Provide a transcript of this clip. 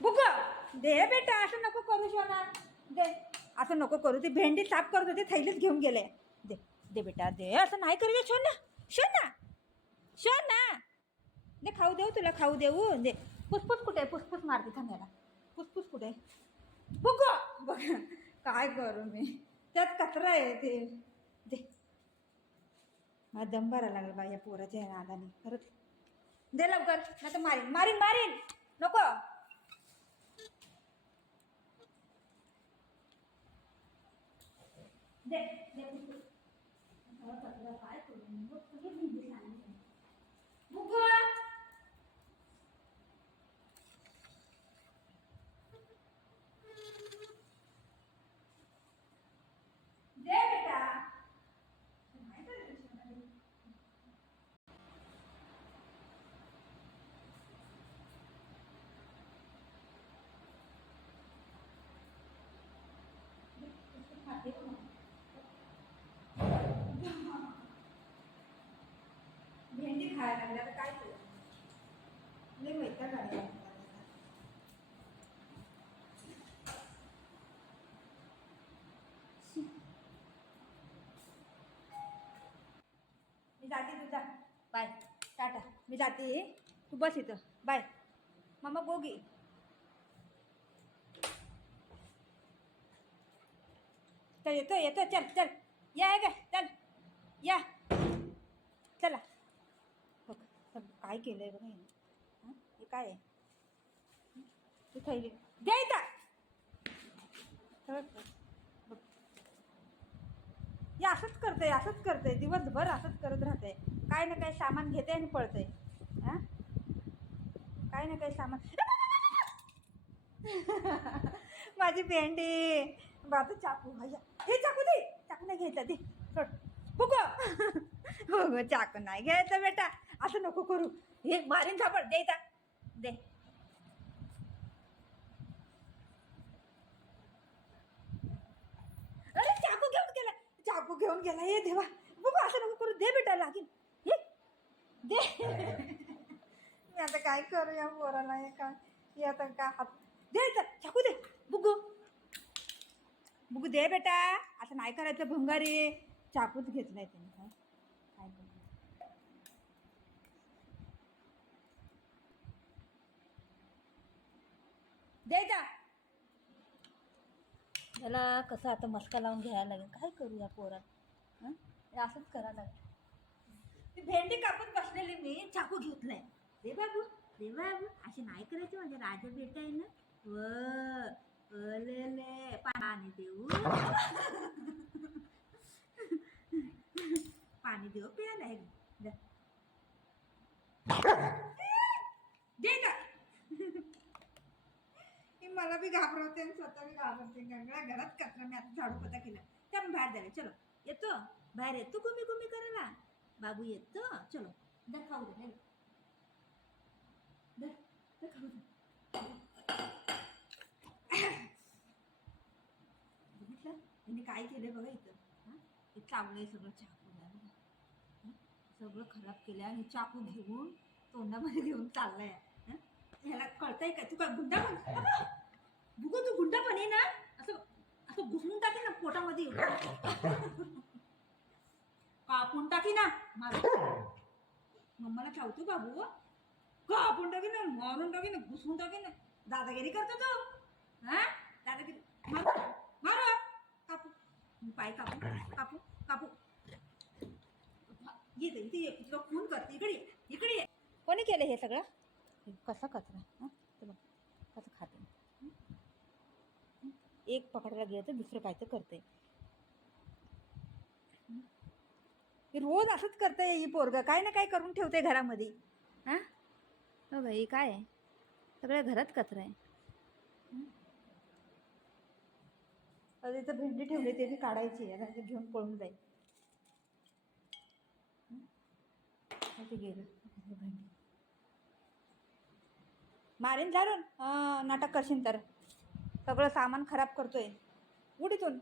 Book दे बेटा, असं नको करू शोना. दे, असं नको करू. ती भेंडी साफ करत होते, थैलीच घेऊन गेले. दे दे बेटा दे, असं नाही करूया. शोना शोना शोना, दे खाऊ देऊ तुला, खाऊ देऊ. दे. पुसपुस कुठे आहे? पुसपुस मारते थांबायला. पुसपुस कुठे आहे? बुक बघ काय करू मी, त्यात कचरा आहे ते. दे, मला दम भरायला लागला बा या पोराच्या ह्या नादाने खरंच. दे लवकर, नाही तर मारीन मारीन मारीन. नको. दे दे काय करू. दे बेटा. भेंडी खायला लागल्या तर काय करू. लय वैताग आला. मी जाते, तुझा बाय, टाटा. मी जाते, तू बस इथं. बाय मामा गोगी. चल येतो येतो, चल चल या आहे का, चल या. चला बघ काय केलंय बघा हिने. हां हे काय आहे? तू थैली द्यायचा. बघ हे असंच करतंय, असंच करतंय दिवसभर, असंच करत राहतंय. काय ना काय सामान घेते आणि पळतंय. हां काय ना काय सामान. माझी भेंडी. माझं चाकू भैया, हे चाकू दे. चाकू नाही घ्यायचा, दे सोड. बुक हो हो, चाकू नाही घ्यायचं बेटा, असं नको करू. हे मारीन झापड. द्यायचा दे. अरे चाकू घेऊन गेला, चाकू घेऊन गेला. हे देवा, बघू असं नको करू. दे बेटा, लागेल. हे दे. मी आता काय करू या पोराला. हे काय, हे आता काय हात. दे चाकू दे. बुगू बुगू दे बेटा, असं नाही करायचं भंगारी. चाकूच घेतलाय त्याने. काय काय करू. द्यायचा. त्याला कसं आता मस्का लावून घ्यायला लागेल. काय करू या पोरात. हां हे असंच करायला लागेल. ती भेंडी कापत बसलेली मी, चाकू घेतलाय. दे बाबू, दे बाबू, असे नाही करायचे. म्हणजे राजा बेटा आहे ना. ले पाणी देऊ. पाणी देऊ प्यायला. आहे दे का. मला बी घाबरवते आणि स्वतः बी घाबरते. गंगळा घरात कचरा. मी आता झाडू पोता केला, त्या बाहेर द्यायला. चलो येतो बाहेर, येतो कुमी कुमी करायला. बाबू येतो. चलो दर खाऊ दे. दर खाऊ दे. बघितलं त्यांनी काय केलं बघा इथं. हां हे चावलंय सगळं. चाकू बघा, सगळं खराब केलं. आणि चाकू घेऊन तोंडामध्ये घेऊन चाललाय. ह्याला कळतंय का. तू काय गुंडा पण बुगू, तू गुंडा पण आहे ना. असं असं घुसवून टाके ना पोटामध्ये. कापून टाकी ना. मम्माला चावतो बाबू. कापून टाकी ना, मारून टाकी ना, घुसवून टाकी ना. दादागिरी करतो तो. हां दादागिरी. मारो कापू. पाय कापू कापू कापू. येते इथे, तुला फोन करते. इकडे इकडे ये. कोणी केलं हे सगळं. कसा कचरा. हां ते बघ कसं खाते. एक पकडायला गेलं तर दुसरं काय तर करते. रोज असंच करतंय ही पोरगं. काय ना काय करून ठेवते घरामध्ये. हां हो बाई, काय आहे सगळ्या घरात कचरा आहे. इथं भेंडी ठेवली, ते बी काढायची. आता ते घेऊन पळून जाईल. ते गेलं भेंडी. मारीन झाडून. नाटक करशील तर. सगळं सामान खराब करतोय. उडीतून